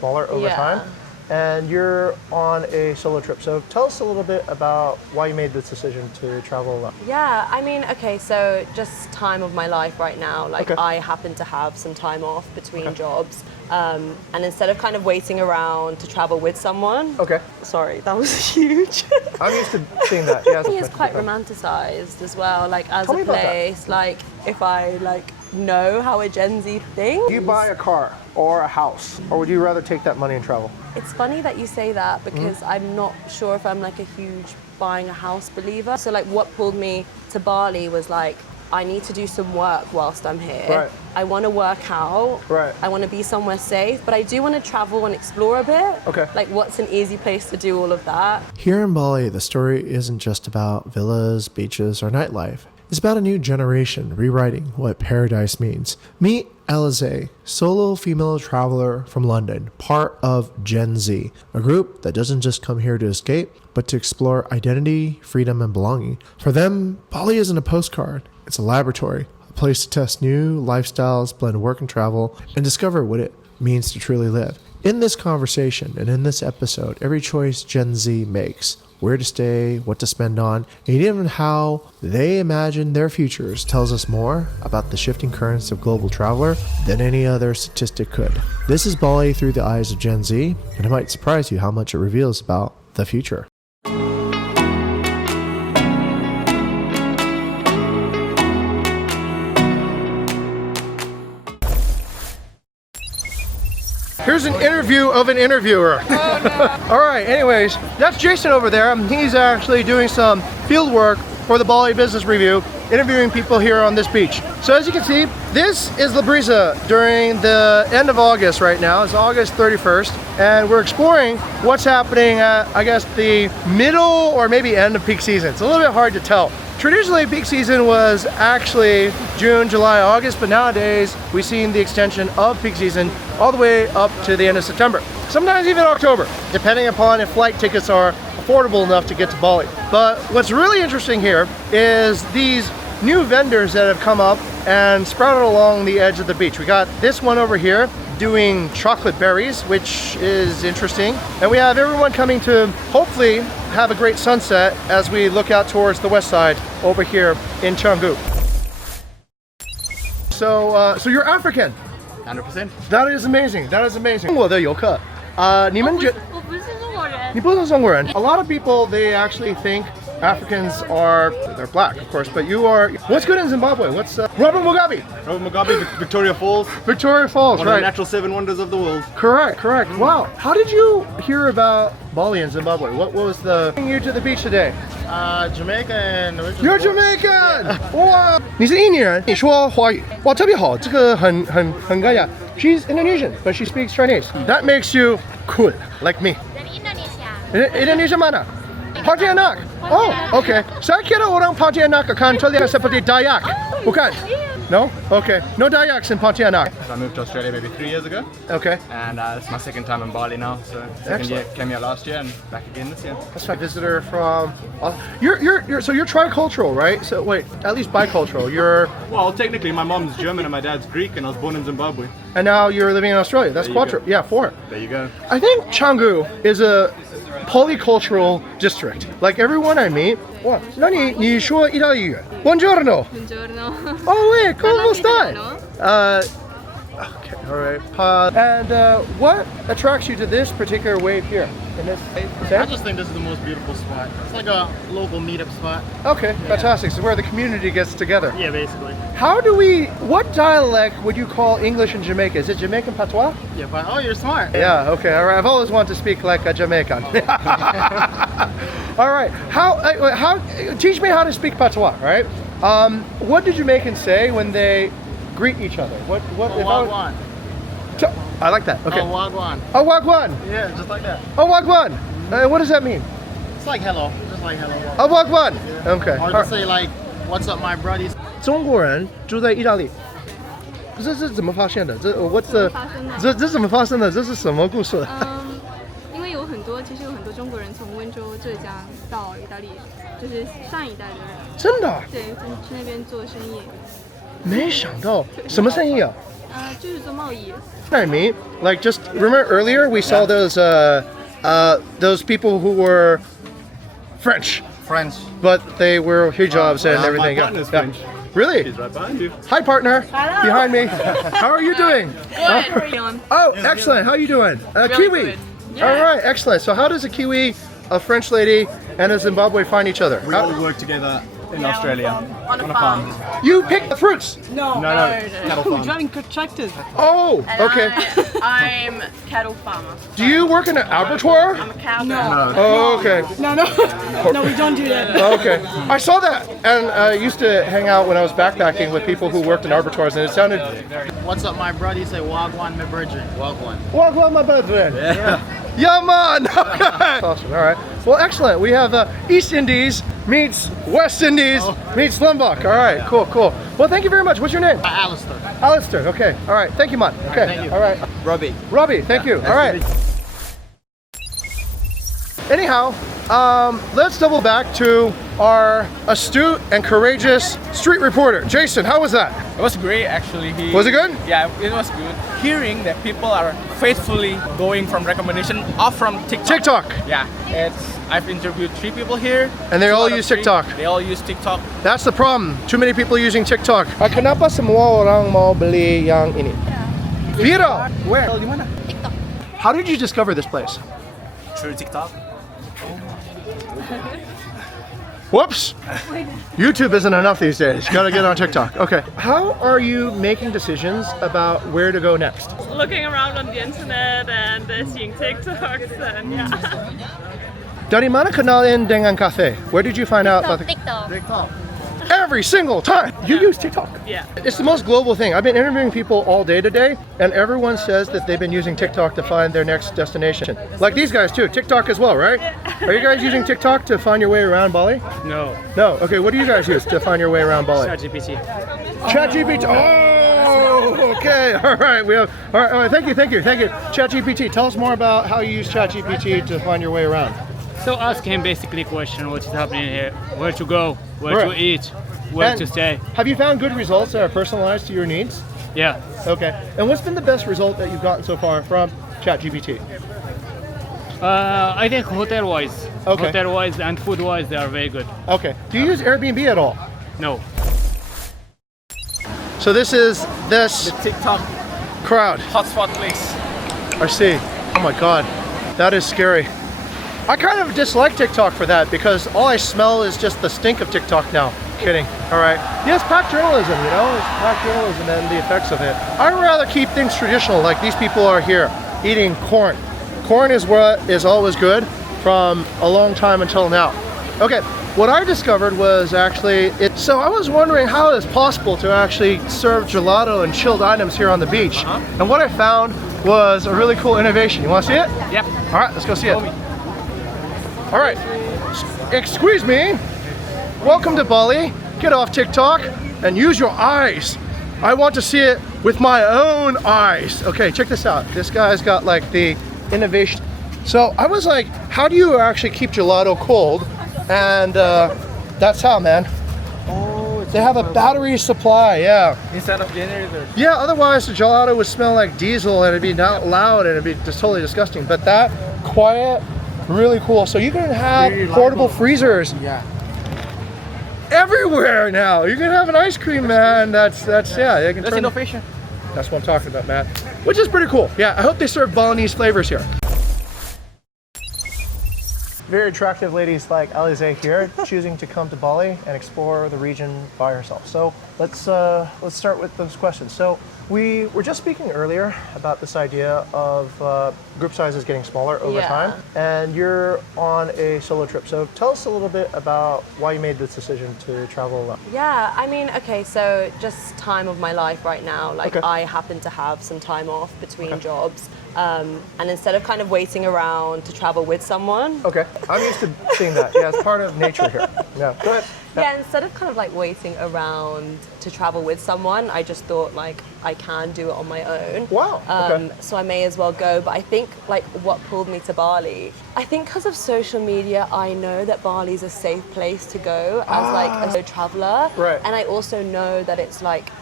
smaller over time. And you're on a solo trip. So tell us a little bit about why you made this decision to travel alone. Yeah, I mean, okay, so just time of my life right now. Like, Okay. I happen to have some time off between jobs. And instead of kind of waiting around to travel with someone. Okay. Sorry, that was huge. I'm used to seeing that. Yeah, It's quite romanticized as well, like as Tell me a about that. place. Like, if I like know how a Gen Z thinks. Do you buy a car or a house, or would you rather take that money and travel? It's funny that you say that because I'm not sure if I'm like a huge buying a house believer. So like what pulled me to Bali was like, I need to do some work whilst I'm here. Right. I want to work out. Right. I want to be somewhere safe, but I do want to travel and explore a bit. Okay. Like what's an easy place to do all of that? Here in Bali, the story isn't just about villas, beaches, or nightlife. It's about a new generation rewriting what paradise means. Meet Alize, solo female traveler from London, part of Gen Z, a group that doesn't just come here to escape, but to explore identity, freedom, and belonging. For them, Bali isn't a postcard. It's a laboratory, a place to test new lifestyles, blend work and travel, and discover what it means to truly live. In this conversation and in this episode, every choice Gen Z makes, where to stay, what to spend on, and even how they imagine their futures tells us more about the shifting currents of global traveler than any other statistic could. This is Bali through the eyes of Gen Z, and it might surprise you how much it reveals about the future. Here's an interview of an interviewer. Oh, no. All right, anyways, that's Jason over there. He's actually doing some field work for the Bali Business Review, interviewing people here on this beach. So as you can see, this is La Brisa during the end of August right now. It's August 31st, and we're exploring what's happening at, I guess, the middle or maybe end of peak season. It's a little bit hard to tell. Traditionally, peak season was actually June, July, August, but nowadays we've seen the extension of peak season all the way up to the end of September. Sometimes even October, depending upon if flight tickets are affordable enough to get to Bali. But what's really interesting here is these new vendors that have come up and sprouted along the edge of the beach. We got this one over here doing chocolate berries, which is interesting. And we have everyone coming to hopefully have a great sunset as we look out towards the west side over here in Canggu. So you're African? 100%. That is amazing. That is amazing. 中国的游客，你们觉 我不是中国人。 你不是中国人. A lot of people, they actually think Africans are, they're black, of course, but you are, what's good in Zimbabwe? What's Robert Mugabe? Robert Mugabe, Victoria Falls, Victoria Falls, one of the right? natural 7 wonders of the world. Correct, correct. Wow. How did you hear about Bali and Zimbabwe? What was the bringing you to the beach today? Jamaica and originally. You're Jamaican! Wow! 你是印尼人，你说华语，哇，特别好，这个很高雅。She's Indonesian, but she speaks Chinese. That makes you cool, like me. Dari Indonesia. Indonesia mana? Pontianak. Oh, okay. Saya kira orang Pontianak akan terlihat seperti Dayak. Bukan? No? Okay. No Dayaks in Pontianak. I moved to Australia maybe 3 years ago, Okay. and it's my second time in Bali now. So second year, came here last year and back again this year. That's my visitor from. So you're tricultural, right? So wait, at least bicultural. You're Well, technically my mom's German and my dad's Greek, and I was born in Zimbabwe. and now you're living in Australia. That's There you quattro. go. Yeah, foreign. There you go. I think Canggu is a polycultural district. Like everyone I meet, what? 那你说意大利语 Buongiorno. Buongiorno. Oh wait, ¿cómo está? Italiano. Okay, all right. And what attracts you to this particular wave here? In this I just think this is the most beautiful spot. It's like a local meetup spot. Okay, fantastic. So where the community gets together. Yeah, basically. What dialect would you call English in Jamaica? Is it Jamaican patois? Yeah, but oh, you're smart. Yeah, okay, all right. I've always wanted to speak like a Jamaican. All right, teach me how to speak patois, right? What did Jamaicans say when they greet each other? What if Wagwan. I like that, okay. Oh, wagwan. Oh, wagwan. Yeah, just like that. Oh, wagwan. What does that mean? It's like hello, just like hello. Oh, wagwan. Okay. Or to say like, what's up, my buddies? 中国人住在意大利，这是怎么发现的？这怎么发生的？这是什么故事？因为其实有很多中国人从温州、浙江到意大利，就是上一代的人，真的啊？对，去那边做生意。没想到什么生意啊？就是做贸易。 I mean, like just remember earlier we saw those people who were French, but they wear hijabs and everything. My partner's French. Really? He's right behind you. Hi, partner. Behind me. How are you doing? Good. Oh, excellent. How are you doing? Kiwi. good. All right, excellent. So how does a Kiwi, a French lady, and a Zimbabwe find each other? We all work together in Australia On a farm. You pick the fruits. No, cattle farm. Driving contractors. Oh, okay. I'm cattle farmer. Do you work in an abattoir? I'm a cow. Oh, okay. No, we don't do that. Okay. I saw that, and I used to hang out when I was backpacking with people who worked in abattoirs, and it sounded. What's up, my brother? You say Wagwan, my brethren. Wagwan. Walk well, my brethren. Yeah, man. Okay. Awesome. All right. Well, excellent. We have East Indies meets West Indies meets Lombok. All right. Cool. Cool. Well, thank you very much. What's your name? Alistair. Alistair. Okay. All right. Thank you, man. Okay. Thank you. All right. Robbie. Thank you. All right. Anyhow, let's double back to our astute and courageous street reporter, Jason. How was that? It was great, actually. Was it good? Yeah, it was good. Hearing that people are faithfully going from recommendation off from TikTok. TikTok. Yeah, I've interviewed 3 people here. And they Two all out of use 3, TikTok. They all use TikTok. That's the problem. Too many people using TikTok. Kenapa semua orang mau beli yang ini? Vira. Where? Di mana? TikTok. How did you discover this place? Through TikTok. Whoops! YouTube isn't enough these days. You gotta get on TikTok. Okay. How are you making decisions about where to go next? Looking around on the internet and seeing TikToks and yeah. Dari mana kenalin dengan cafe? Where did you find out about the TikTok. every single time you use TikTok? Yeah. It's the most global thing. I've been interviewing people all day today, and everyone says that they've been using TikTok to find their next destination. Like these guys too, TikTok as well, right? Are you guys using TikTok to find your way around Bali? No. No. Okay, what do you guys use to find your way around Bali? ChatGPT. ChatGPT. Oh, okay. All right. We have. All right. Thank you. ChatGPT. Tell us more about how you use ChatGPT to find your way around. So ask him basically question what's happening here, where to go, where Right. to eat, where And to stay. Have you found good results that are personalized to your needs? Yeah. Okay. And what's been the best result that you've gotten so far from ChatGPT? I think hotel-wise, Okay. hotel-wise and food-wise, they are very good. Okay. Do you use Airbnb at all? No. So this is this TikTok crowd. hotspot place. I see. Oh my God, that is scary. I kind of dislike TikTok for that because all I smell is just the stink of TikTok now. Kidding. All right. Yes, pack journalism, you know, it's pack journalism and the effects of it. I'd rather keep things traditional, like these people are here eating corn. Corn is what is always good from a long time until now. Okay, what I discovered was actually, so I was wondering how it's possible to actually serve gelato and chilled items here on the beach. And what I found was a really cool innovation. You want to see it? Yeah. All right, let's go see it. All right, excuse me. Welcome to Bali. Get off TikTok and use your eyes. I want to see it with my own eyes. Okay, check this out. This guy's got like the innovation. So I was like, how do you actually keep gelato cold? And that's how, man. Oh, they have a battery supply, yeah. Instead of generator. Yeah, otherwise the gelato would smell like diesel and it'd be not loud and it'd be just totally disgusting. But that, quiet, really cool. So you can have portable freezers. Yeah. Everywhere now. You can have an ice cream man. That's yeah. You can That's turn. innovation. That's what I'm talking about, man. Which is pretty cool. Yeah, I hope they serve Balinese flavors here. Very attractive ladies like Alize here, choosing to come to Bali and explore the region by herself. So let's start with those questions. So we were just speaking earlier about this idea of group sizes getting smaller over Yeah. time, and you're on a solo trip. So tell us a little bit about why you made this decision to travel alone. Yeah, I mean, okay, so just time of my life right now, like Okay. I happen to have some time off between jobs. And instead of kind of waiting around to travel with someone, Okay, I'm used to seeing that. Yeah, it's part of nature here. Yeah, go ahead. yeah, instead of kind of like waiting around to travel with someone, I just thought like I can do it on my own. Wow, okay. So I may as well go. But I think like what pulled me to Bali, I think because of social media, I know that Bali's a safe place to go as like a traveler. Right. And I also know that it's like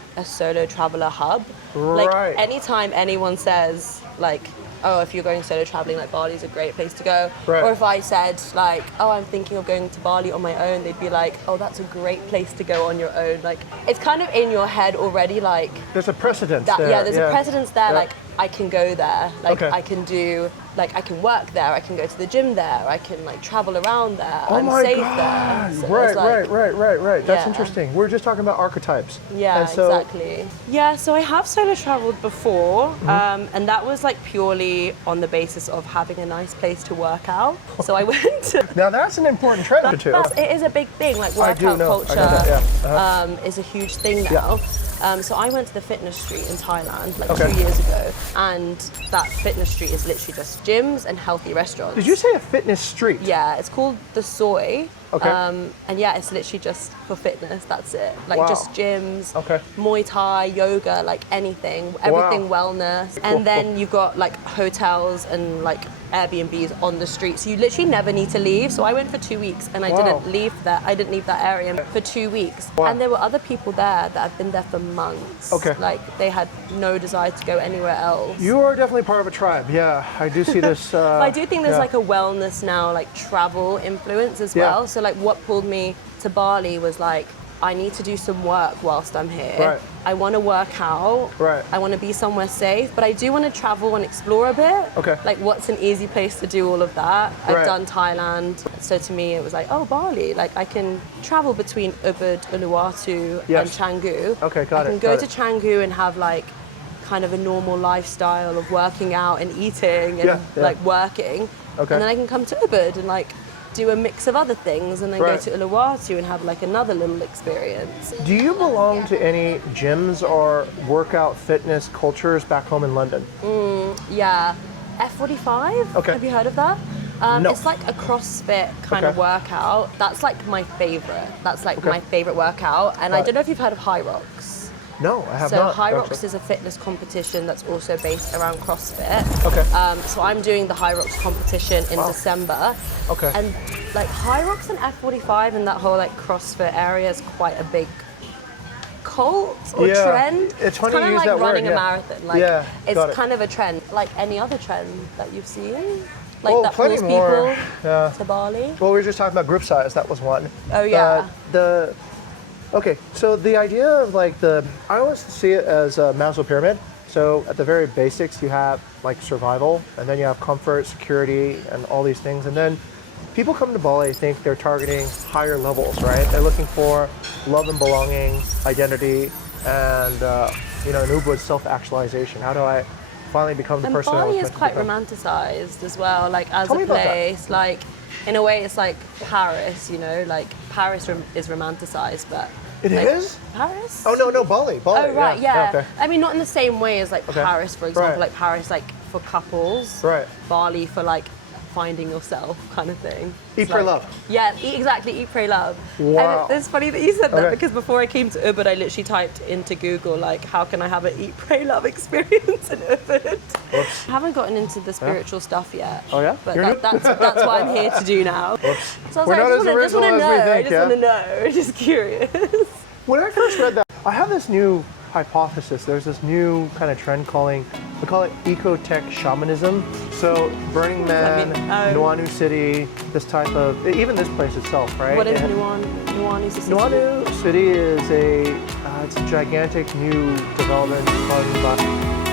a solo traveler hub. Right. Like anytime anyone says like, oh, if you're going solo traveling, like Bali's a great place to go. Right. Or if I said like, oh, I'm thinking of going to Bali on my own, they'd be like, oh, that's a great place to go on your own. Like it's kind of in your head already, like There's a precedence that, there. yeah, there's a precedence there. Yeah. Like I can go there, like Okay. I can do, like I can work there, I can go to the gym there, I can like travel around there. Oh I'm my safe God. there. So Right, there's, like, right. That's Yeah. interesting. We're just talking about archetypes. Yeah, and so, exactly. Yeah, so I have solo traveled before, and that was like purely on the basis of having a nice place to work out. So I went to. Now that's an important trend too. It is a big thing, like I do workout know. culture I know that, yeah. is a huge thing now. So I went to the fitness street in Thailand like Okay. 2 years ago, and that fitness street is literally just gyms and healthy restaurants. Did you say a fitness street? Yeah, it's called the Soy. Okay. And yeah, it's literally just for fitness. That's it. Like Wow. just gyms, Okay. Muay Thai, yoga, like anything, everything wellness. And then you've got like hotels and like Airbnbs on the street. So you literally never need to leave. So I went for 2 weeks and I Wow. didn't leave that. I didn't leave that area for 2 weeks. Wow. And there were other people there that have been there for months. Okay. Like they had no desire to go anywhere else. You are definitely part of a tribe. Yeah, I do see this. But I do think there's yeah. like a wellness now, like travel influence as Yeah. well. So like what pulled me to Bali was like, I need to do some work whilst I'm here. Right. I want to work out. Right. I want to be somewhere safe, but I do want to travel and explore a bit. Okay. Like what's an easy place to do all of that? Right. I've done Thailand. So to me it was like, oh, Bali. Like I can travel between Ubud, Uluwatu Yes. and Canggu. Okay, got I can it, go got to it. Canggu and have like kind of a normal lifestyle of working out and eating and Yeah, yeah. like working. Okay. And then I can come to Ubud and like do a mix of other things and then Right. go to Uluwatu and have like another little experience. Do you belong to any gyms or workout fitness cultures back home in London? Yeah. F45? Okay. Have you heard of that? No. It's like a CrossFit kind of Okay. workout. That's like my favorite. That's like Okay. my favorite workout. And I Right. don't know if you've heard of HYROKs. No, I have So not. HYROKs actually. is a fitness competition that's also based around CrossFit. Okay. So I'm doing the HYROKs competition in Wow. December. Okay. And like HYROKs and F45 and that whole like CrossFit area is quite a big cult or Yeah. trend. It's funny kind you of use like that word, running yeah. a marathon. Like Yeah, got it's it. kind of a trend. Like any other trend that you've seen? Like Oh, that plenty pulls more. people Yeah. to Bali? Well, we were just talking about group size. That was one. Oh, yeah. Okay, so the idea of like I always see it as a Maslow pyramid. So at the very basics, you have like survival, and then you have comfort, security, and all these things. And then people come to Bali, think they're targeting higher levels, right? They're looking for love and belonging, identity, and an Ubud self-actualization. How do I finally become the And person I was Bali meant is to quite become? romanticized as well, like as Tell me a about that. place. Like in a way, it's like Paris. Like Paris is romanticized, but It like, is? Paris. Oh no, Bali. Oh right, yeah. Okay. I mean, not in the same way as like Okay. Paris, for example. Right. Like Paris, like for couples. Right. Bali for like finding yourself, kind of thing. Eat, It's pray, like- love. Yeah, exactly. Eat, pray, love. Wow. And it's funny that you said that Okay. because before I came to Ubud, I literally typed into Google like, how can I have an eat, pray, love experience in Ubud? Whoops. I haven't gotten into the spiritual stuff yet. Oh, yeah? But You're new? that's what I'm here to do now. Whoops. So I was We're like, not I as just want original to as we know. think, I just yeah? want to know. Just curious. When I first read that, I have this new hypothesis. There's this new kind of trend we call it ecotech shamanism. So Burning Man, that mean? Oh. Nuanu City, this type of, even this place itself, right? What is It- Nuanu City? Nuanu City is it's a gigantic new development run by